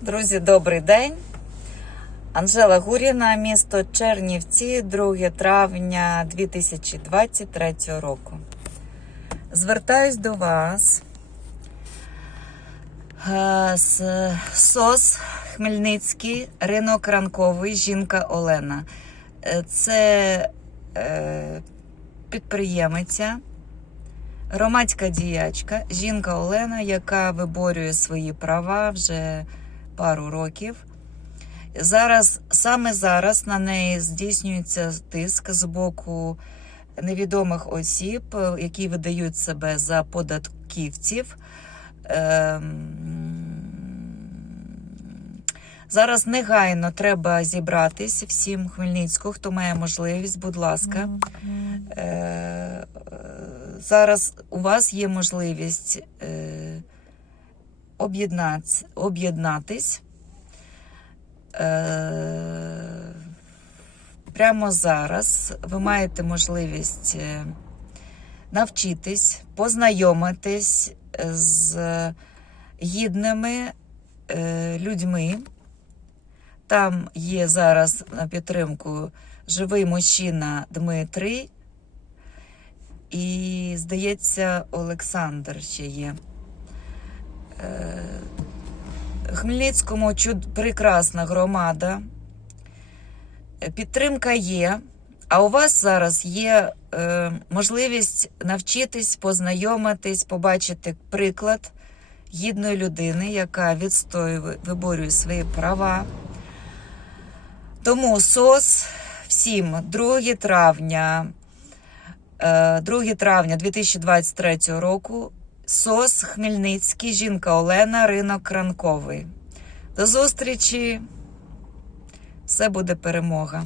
Друзі, добрий день. Анжела Гуріна, місто Чернівці, 2 травня 2023 року. Звертаюсь до вас Е, з СОС Хмельницький, ринок ранковий, жінка Олена. Е, Це е, підприємиця, громадська діячка, жінка Олена, яка виборює свої права вже пару років. Зараз, саме зараз на неї здійснюється тиск з боку невідомих осіб, які видають себе за податківців. Ем, Зараз негайно треба зібратись всім Хмельницького, хто має можливість, будь ласка. Е, Зараз у вас є можливість е, об'єднатись. Е, Прямо зараз ви маєте можливість е, навчитись, познайомитись з гідними е, людьми. Там є зараз на підтримку живий мужчина Дмитрий. І, здається, Олександр ще є. Е, Хмельницькому чуд... прекрасна громада. Е, Підтримка є. А у вас зараз є е, можливість навчитись, познайомитись, побачити приклад гідної людини, яка відстоює, виборює свої права. Тому СОС всім 2 травня, е, 2 травня 2023 року. СОС Хмельницький, жінка Олена, ринок ранковий. До зустрічі! Все буде перемога.